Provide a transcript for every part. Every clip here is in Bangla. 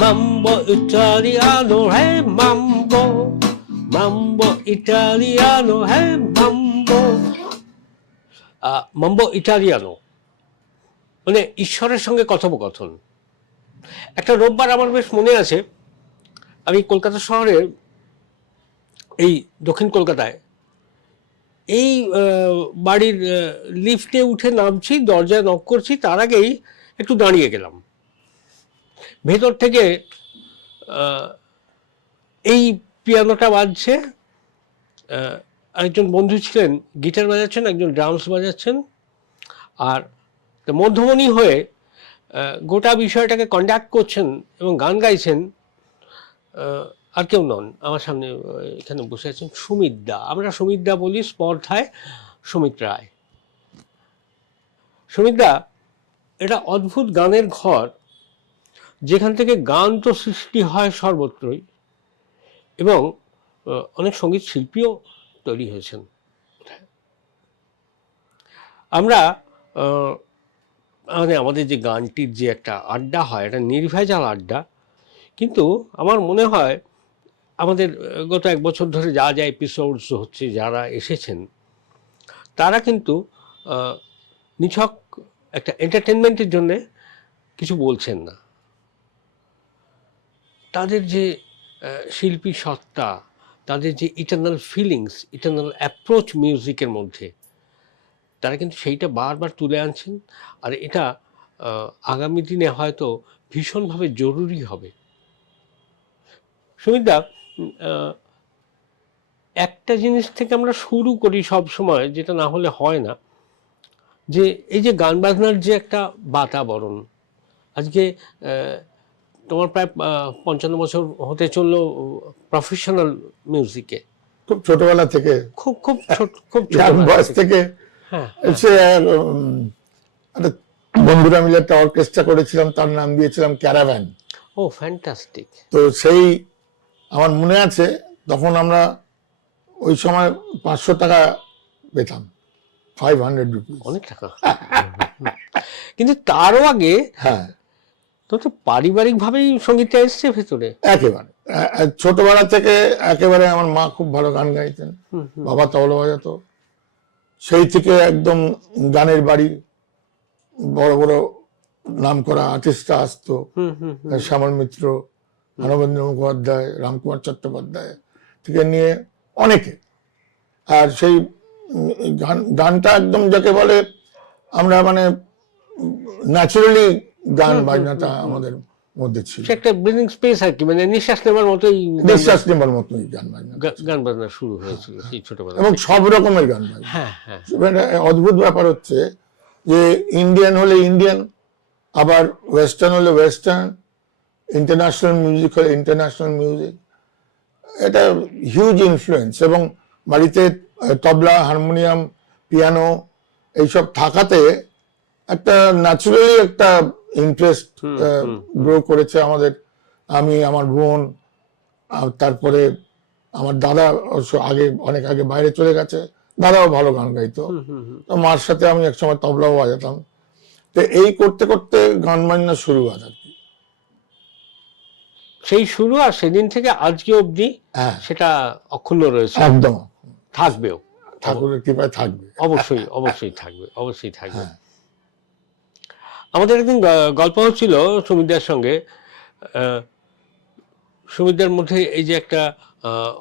Mambo Italiano, hey mambo, mambo Italiano, hey mambo. Mambo Italiano মানে ঈশ্বরের সঙ্গে কথোপকথন। একটা রোববার আমার বেশ মনে আছে, আমি কলকাতা শহরে এই দক্ষিণ কলকাতায় এই বাড়ির লিফটে উঠে নামছি, দরজায় নক করছি, তার আগেই একটু দাঁড়িয়ে গেলাম। ভেতর থেকে এই পিয়ানোটা বাজছে, আরেকজন বন্ধু ছিলেন গিটার বাজাচ্ছেন, একজন ড্রামস বাজাচ্ছেন, আর মধ্যমণি হয়ে গোটা বিষয়টাকে কন্ডাক্ট করছেন এবং গান গাইছেন আর কেউ নন, আমার সামনে এখানে বসে আছেন সুমিত দা। আমরা সুমিত দা বলি স্পর্ধায় সুমিত রায়। সুমিত দা এটা অদ্ভুত গানের ঘর, যেখান থেকে গান তো সৃষ্টি হয় সর্বত্রই, এবং অনেক সঙ্গীত শিল্পীও তৈরি হয়েছেন। আমরা মানে আমাদের যে গানটির যে একটা আড্ডা হয়, এটা নির্ভেজাল আড্ডা, কিন্তু আমার মনে হয় আমাদের গত এক বছর ধরে যা যা এপিসোডস হচ্ছে, যারা এসেছেন তারা কিন্তু নিছক একটা এন্টারটেনমেন্টের জন্যে কিছু বলছেন না। তাদের যে শিল্পী সত্তা, তাদের যে ইটারনাল ফিলিংস, ইটারনাল অ্যাপ্রোচ মিউজিকের মধ্যে, তারা কিন্তু সেইটা বারবার তুলে আনছেন। আর এটা আগামী দিনে হয়তো ভীষণভাবে জরুরি হবে। সুমিতদা, একটা জিনিস থেকে আমরা শুরু করি সব সময়, যেটা না হলে হয় না, যে এই যে গান বাজনার যে একটা বাতাবরণ, আজকে তোমার প্রায় 55 বছর হতে চললো প্রফেশনাল মিউজিকে, খুব ছোটবেলা থেকে, খুব খুব খুব বয়স থেকে। বন্ধুরা মিলে একটা অর্কেস্ট্রা করেছিলাম, তার নাম দিয়েছিলাম ক্যারাভ্যান। ও ফ্যান্টাস্টিক। তো সেই আমার মনে আছে, তখন আমরা ওই সময় 500 টাকা পেতাম, 500 রুপিস, অনেক টাকা। কিন্তু তারও আগে হ্যাঁ, তো পারিবারিক ভাবেই সঙ্গীতটা এসছে ভেতরে একেবারে ছোটবেলা থেকে। একেবারে আমার মা খুব ভালো গান গাইতেন, বাবা তবলা বাজাতো, সেই থেকে একদম গানের বাড়ি, বড় বড় নাম করা আর্টিস্টরা আসতো, শ্যামল মিত্র, মানবেন্দ্র মুখোপাধ্যায়, রামকুমার চট্টোপাধ্যায় থেকে নিয়ে অনেকে। আর সেই গানটা একদম যাকে বলে আমরা মানে ন্যাচারালি গান বাজনাটা আমাদের মধ্যে ছিল, একটা ব্রিদিং স্পেস আর কি, মানে নিঃশ্বাস নেবার মতোই, নিঃশ্বাস নেবার মতোই গান বাজনা, গান বাজনা শুরু হয়েছিল সেই ছোটবেলা, এবং সব রকমের গান বাজনা। হ্যাঁ হ্যাঁ। অদ্ভুত ব্যাপার হচ্ছে যে ইন্ডিয়ান হলে ইন্ডিয়ান, আবার ওয়েস্টার্ন হলে ওয়েস্টার্ন, ইন্টারন্যাশনাল মিউজিক হলে ইন্টারন্যাশনাল মিউজিক। এটা হিউজ ইনফ্লুয়েন্স। এবং বাড়িতে তবলা, হারমোনিয়াম, পিয়ানো এইসব থাকাতে একটা ন্যাচারালি একটা ইন্টারেস্ট গ্রো করেছে আমাদের। আমি, আমার বোন, তারপরে আমার দাদা আগে, অনেক আগে বাইরে চলে গেছে, দাদাও ভালো গান গাইতো, তো মার সাথে আমি একসময় তবলাও বাজাতাম। তো এই করতে করতে গান বাজনা শুরু হয় আর কি। সেই শুরু, আর সেদিন থেকে আজকে অবধি সেটা অক্ষুণ্ণ রয়েছে, একদম থাকবেও, ঠাকুরের কৃপায় থাকবে, অবশ্যই অবশ্যই থাকবে, অবশ্যই থাকবে। আমাদের একদিন গল্প হচ্ছিল সুমিতদার সঙ্গে, সুমিতদার মধ্যে এই যে একটা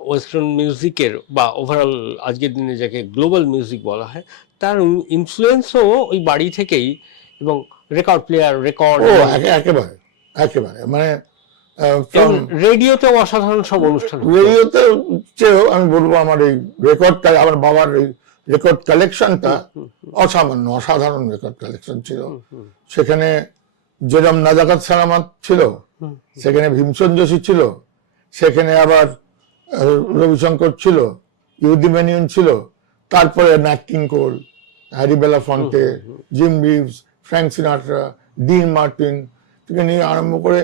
ওয়েস্টার্ন মিউজিকের বা ওভারঅল আজকের দিনে যাকে গ্লোবাল মিউজিক বলা হয়, তার ইনফ্লুয়েন্সও ওই বাড়ি থেকেই, এবং রেকর্ড প্লেয়ার, রেকর্ড, একেবারে একেবারে মানে রেডিওতেও অসাধারণ সব অনুষ্ঠান। রেডিওতে চেয়েও আমি বলবো আমার এই রেকর্ডটা, আমার বাবার এই রেকর্ড কালেকশনটা অসামান্য, অসাধারণ রেকর্ড কালেকশন ছিল। সেখানে যেরকম নাজাকাত সালামাত ছিল, সেখানে ভীমসেন যোশী ছিল, সেখানে আবার রবিশঙ্কর ছিল, ইহুদি মেনিয়ন ছিল, তারপরে Nat King Cole, Harry Belafonte, Jim Reeves, Frank Sinatra, Dean Martin থেকে নিয়ে আরম্ভ করে,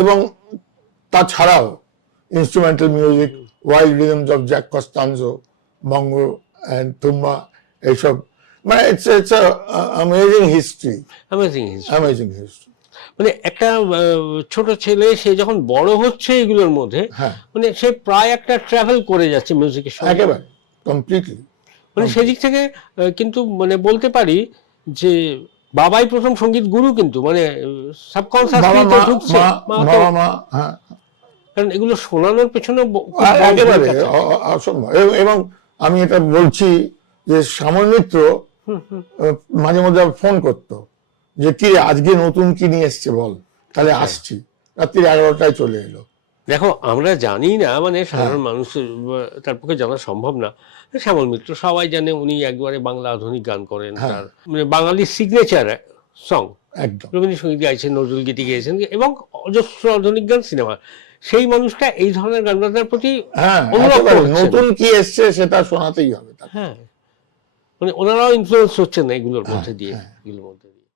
এবং তাছাড়াও instrumental music, wild rhythms of Jack Costanzo, bongo and tumba, এইসব মানে it's amazing history, amazing. Amazing history. মানে একটা ছোট ছেলে সে যখন বড় হচ্ছে এগুলোর মধ্যে, হ্যাঁ। মানে সে প্রায় একটা ট্রাভেল করে যাচ্ছে মিউজিকের সঙ্গে, একেবারে কমপ্লিটলি। মানে সেদিক থেকে কিন্তু মানে বলতে পারি যে বাবাই প্রথম সঙ্গীত গুরু, কিন্তু মানে সাবকনসিয়াসলি তো ঢুকছে, মা তো, মা, হ্যাঁ কারণ এগুলো শোনানোর পেছনে একেবারে অসম্ভব। এবং আমি এটা বলছি যে শ্যামল মিত্র মাঝে মধ্যে ফোন করতো যে কি আজকে নতুন কি নিয়ে এসছে বল, তাহলে আসছি। রাত্রি 11টায় চলে এলো। দেখো আমরা জানি না, মানে সাধারণ মানুষ তার পক্ষে জানা সম্ভব না। শ্যামল মিত্র সবাই জানে উনি একবারে বাংলা আধুনিক গান করেন, তার মানে বাঙালির সিগনেচার সং, একদম রবীন্দ্রসঙ্গীত গাইছেন, নজরুল গীতি গেয়েছেন এবং অজস্র আধুনিক গান, সিনেমা। সেই মানুষটা এই ধরনের গান বাজনার প্রতি নতুন কি এসছে সেটা শোনাতেই হবে। হ্যাঁ, মানে ওনারাও ইনফ্লুয়েন্স হচ্ছেন না এগুলোর মধ্যে দিয়ে, এগুলোর মধ্যে দিয়ে।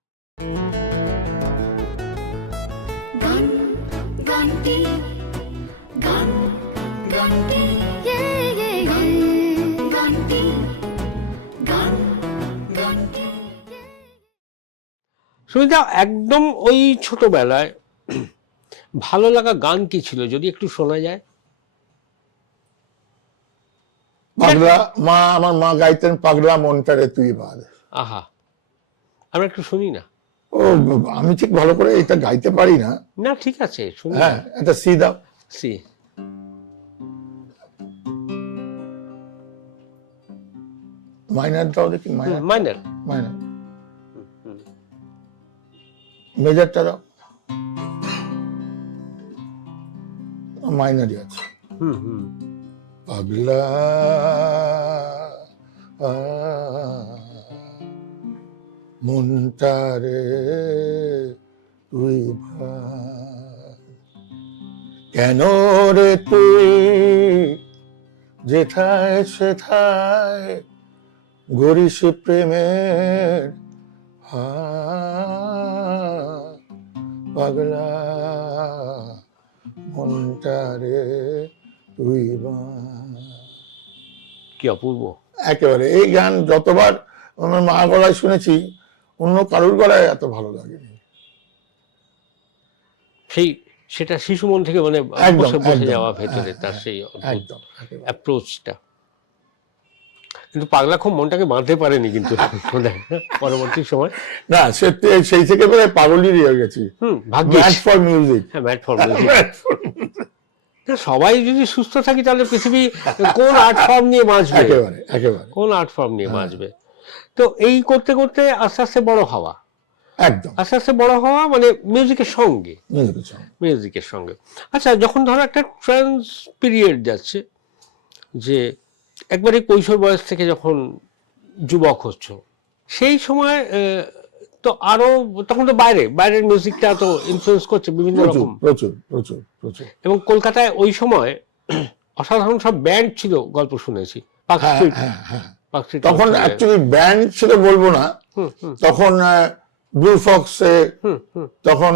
সুমিতা, একদম ওই ছোটবেলায় ভালো লাগা গান কি ছিল যদি একটু শোনা যায়? পাগলা মা, আমার মা গাইতেন পাগলা মনটারে তুই বাদ। আহা, আমরা একটু শুনি না? ও আমি ঠিক ভালো করে এটা গাইতে পারি না। না ঠিক আছে, শুনি। হ্যাঁ, এটা সি দাও। সি মাইনার দাও দেখি। Minor, minor. মেজরটা দাও। মাইনারই আছে। পাগলা মনটারে তুই ভাব, কেন রে তুই যেথায় সেথায় গরিস প্রেমের পাগলা মনটারে তুই ভাব। কি অপূর্ব! একেবারে এই গান যতবার আমার মা গলায় শুনেছি, অন্য কারোর গলায় এত ভালো লাগেনি। সেটা শিশু মন থেকে মানে বসে যাওয়া ভেতরে তার সেই একদম অ্যাপ্রোচটা। কিন্তু পাগলা খুব মনটাকে বাঁধতে পারেনি কিন্তু পরবর্তী সময়। না, সেই থেকে পাগলই হয়ে গেছি। Mad for music. হ্যাঁ, ম্যাড ফর মিউজিক। সবাই যদি সুস্থ থাকি তাহলে পৃথিবী কোন আর্ট ফর্ম নিয়ে বাঁচবে? একেবারে কোন আর্ট ফর্ম নিয়ে বাঁচবে? তো এই করতে করতে আস্তে আস্তে বড় হওয়া, একদম আস্তে আস্তে বড় হওয়া, মানে মিউজিকের সঙ্গে। আচ্ছা, যখন ধরো একটা ট্রান্স পিরিয়ড যাচ্ছে, যে একবারে কৈশোর বয়স থেকে যখন যুবক হচ্ছ, সেই সময় তো আরো তখন তো বাইরের মিউজিকটা তো ইনফ্লুয়েন্স করছে বিভিন্ন রকম, প্রচুর প্রচুর প্রচুর। এবং কলকাতায় ওই সময় অসাধারণ সব ব্যান্ড ছিল, গল্প শুনেছি। তখন অ্যাকচুয়ালি ব্যান্ড ছিল বলবো না, তখন ব্লু ফক্সে, তখন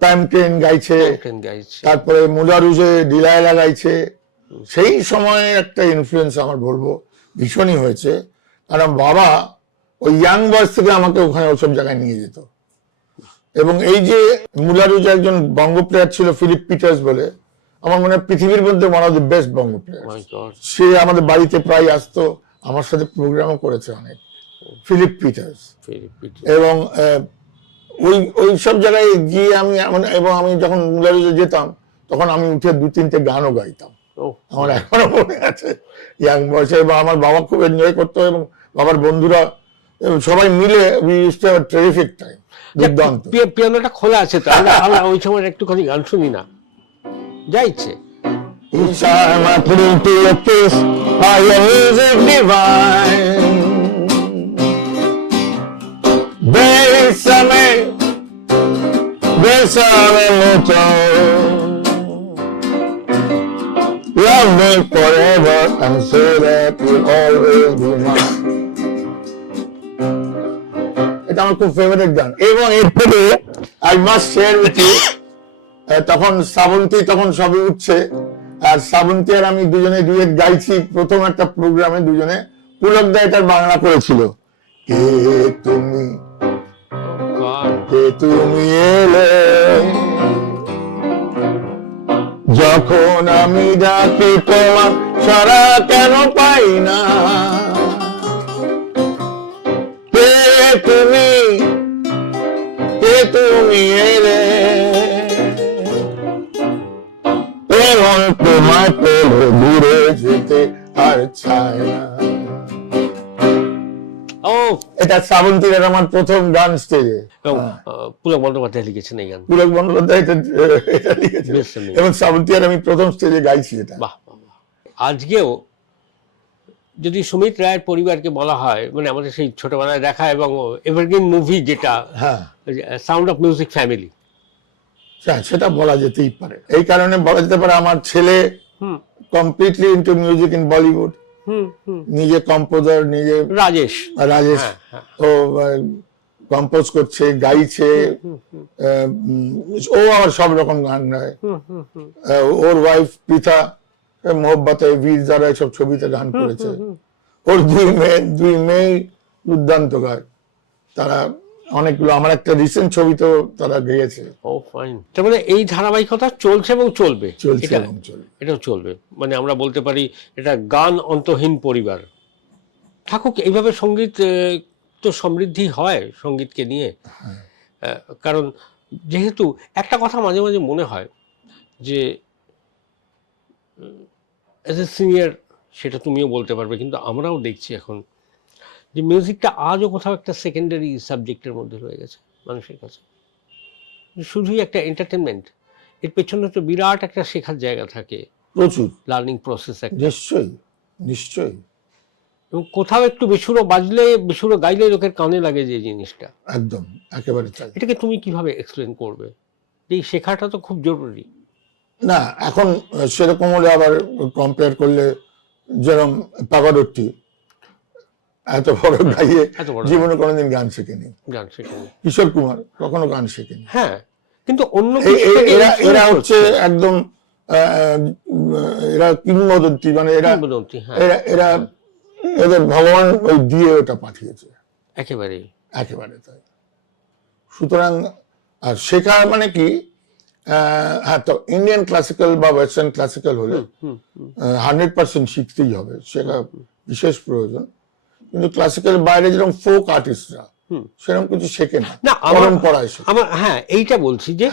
প্যামটেন গাইছে, তারপরে মুলারুজে ডিলায়লা গাইছে। সেই সময় একটা ইনফ্লুয়েন্স আমার বলবো ভীষণই হয়েছে, কারণ বাবা ওই ইয়াং বয়স থেকে আমাকে ওখানে ওসব জায়গায় নিয়ে যেত। এবং এই যে মুলারুজ একজন বঙ্গ প্লেয়ার ছিল ফিলিপ পিটার্স বলে, আমার মনে হয় পৃথিবীর মধ্যে one of the best bongo player. সে আমাদের বাড়িতে প্রায় আসতো, আমার সাথে প্রোগ্রামও করেছে অনেক, ফিলিপ পিটার্স। এবং ওই সব জায়গায় গিয়ে আমি যখন মুলারুজে যেতাম, তখন আমি উঠে 2-3টে গানও গাইতাম। আমার এখনো মনে আছে ইয়াং বয়সে। এবং আমার বাবা খুব এনজয় করতো, এবং বাবার বন্ধুরা সবাই মিলে we used to have a terrific time. দুর্দান্ত। পিয়ানোটা খোলা আছে তো, আমরা ওই সময় একটুখানি গান শুনি না, যা ইচ্ছে। Each time I put into a kiss, are your music divine? Bésame, bésame mucho. Love me forever and say that you'll always be mine. এটা আমার খুব ফেভারিট গান। এবং এরপরে I must share with you, তখন শ্রাবন্তী তখন সবে উঠছে, আর শ্রাবন্তী আর আমি দুজনে ডুয়েট গাইছি প্রথম একটা প্রোগ্রামে দুজনে, পুলক দা এটার বাংলা করেছিল, কে তুমি কে তুমি এলে যখন আমি ডাকি তোমার সারা কেন পাই না, কে তুমি এলে এমন তোমার পেলে দূরে যেতে আর চায় না। ও এটা শ্রাবন্তীর আমার প্রথম গান স্টেজে, পুলক বন্দ্যোপাধ্যায় লিখেছেন এই গান। পুলক বন্দ্যোপাধ্যায় এটা লিখেছিল এবং শ্রাবন্তী আর আমি প্রথম স্টেজে গাইছি এটা। বাহ বাহ বাহ। আজকেও যদি সুমিত রায়ের পরিবারকে বলা হয়, মানে আমাদের সেই ছোটবেলায় দেখা এবং এভারগ্রিন মুভি যেটা হ্যাঁ, সাউন্ড অফ মিউজিক ফ্যামিলি, সেটা বলা যেতেই পারে। এই কারণে বলা যেতে পারে আমার ছেলে completely into music in Bollywood, নিজে কম্পোজার, নিজে রাজেশ ও কম্পোজ করছে, গাইছে, ও আমার সব রকম গান গায়। ওর ওয়াইফ পৃথা মোহব্বতে, বীর যারা এসব ছবিতে গান করেছে। ওর দুই মেয়ে দুর্দান্ত গায়, তারা অনেকগুলো, আমার একটা রিসেন্ট ছবিতেও তারা গেয়েছে। ও ফাইন। তার মানে এই ধারাবাহিকতা চলছে এবং চলবে, এটাও চলবে। মানে আমরা বলতে পারি এটা গান অন্তহীন পরিবার। থাকুক এইভাবে। সঙ্গীত তো সমৃদ্ধি হয় সঙ্গীতকে নিয়ে, কারণ যেহেতু একটা কথা মাঝে মাঝে মনে হয় যে অ্যাজ এ সিনিয়র, সেটা তুমিও বলতে পারবে, কিন্তু আমরাও দেখছি এখন যে মিউজিকটা আজও কোথাও একটা সেকেন্ডারি সাবজেক্টের মধ্যে রয়ে গেছে মানুষের কাছে। শুধুই একটা এন্টারটেনমেন্ট, এর পেছনে তো বিরাট একটা শেখার জায়গা থাকে, প্রচুর লার্নিং প্রসেস একটা। নিশ্চয়ই নিশ্চয়ই। এবং কোথাও একটু বেসুরো বাজলে, বেসুরো গাইলে লোকের কানে লাগে যে জিনিসটা, একদম একেবারে তাই। এটাকে তুমি কিভাবে এক্সপ্লেন করবে? এই শেখাটা তো খুব জরুরি। না, এখন সেরকম হলে আবার কম্পেয়ার করলে, যেরকম পাগরটি এত বড় গাইয়ে জীবনে কোনোদিন গান শেখেনি, কিশোর কুমার কখনো গান শেখেনি। হ্যাঁ, কিন্তু অন্য এরা হচ্ছে একদম এরা কিংবদন্তি, মানে এরা এদের ভগবান ওই দিয়ে ওটা পাঠিয়েছে, একেবারে তাই। সুতরাং আর শেখা মানে কি, হ্যাঁ, তো ইন্ডিয়ান ক্লাসিক্যাল বা ওয়েস্টার্ন ক্লাসিক্যাল হলে 100% শিখতেই হবে, শেখা বিশেষ প্রয়োজন। কিন্তু ক্লাসিক্যাল বাইরে যেরকম ফোক আর্টিস্টরা সেরকম কিছু শেখে না, পরম্পরায় শেখে। আমার হ্যাঁ এইটা বলছি যে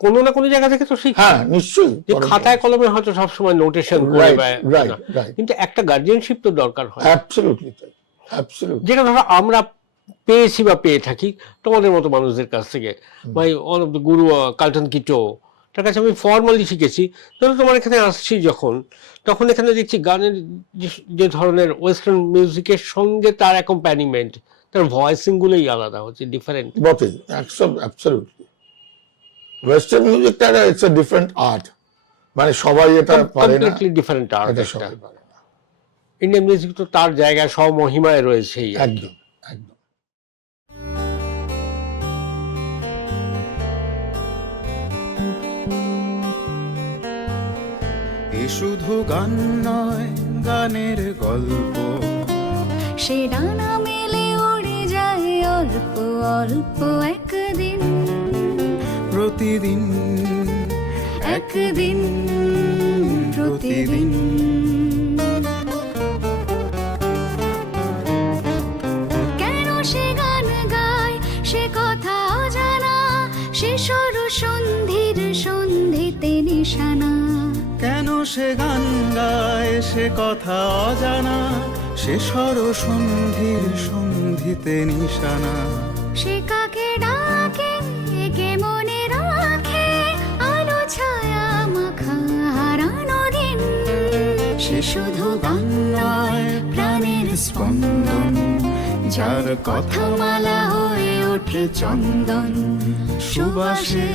কোনো না কোনো জায়গা থেকে তো শিখে। হ্যাঁ, নিশ্চয়ই। খাতায় কলমে হয়তো সবসময় নোটেশন করে, কিন্তু একটা গার্জিয়ানশিপ তো দরকার হয়। অ্যাবসলিউটলি তাই, অ্যাবসলিউটলি। যেটা ধরো আমরা পেয়েছি বা পেয়ে থাকি তোমাদের মতো মানুষদের কাছ থেকে, ভাই all of the Guru Carlton কিটো, তার কাছে আমি ফর্মালি শিখেছি। ধরো তোমার এখানে আসছি যখন, তখন এখানে দেখছি গানের যে ধরনের ওয়েস্টার্ন মিউজিকের সঙ্গে তার অ্যাকম্প্যানিমেন্ট, তার ভয়েসিং গুলোই আলাদা হচ্ছে, ডিফারেন্ট। বটেই, অ্যাবসলিউটলি। ওয়েস্টার্ন মিউজিকটা ইটস আ ডিফারেন্ট আর্ট, মানে সবাই এটা পারে না, কমপ্লিটলি ডিফারেন্ট আর্ট এটা। ইন্ডিয়ান মিউজিক তো তার জায়গায় স্বমহিমায় রয়েছে। একদম একদম। এ শুধু গান নয়, গানের গল্প, সে ডানা মেলে উড়ে যায় অল্প অল্প একদিন, প্রতিদিন একদিন প্রতিদিন। কেন সে গান গায় সে কথা অজানা, সে স্বর সন্ধির সন্ধিতে নিশানা। কেন সে গান গায় সে কথা অজানা, সে স্বর সন্ধির সন্ধিতে নিশানা। সে কাকে ডাকে কে মনে রাখে, আলো ছায়া মাখা হারানো দিন। সে শুধু গান নয়, প্রাণের স্পন্দন, যার কথা মালা হয়ে ওঠে চন্দন সুবাসে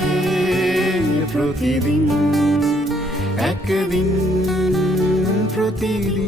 প্রতিদিন, একদিন প্রতিদিন।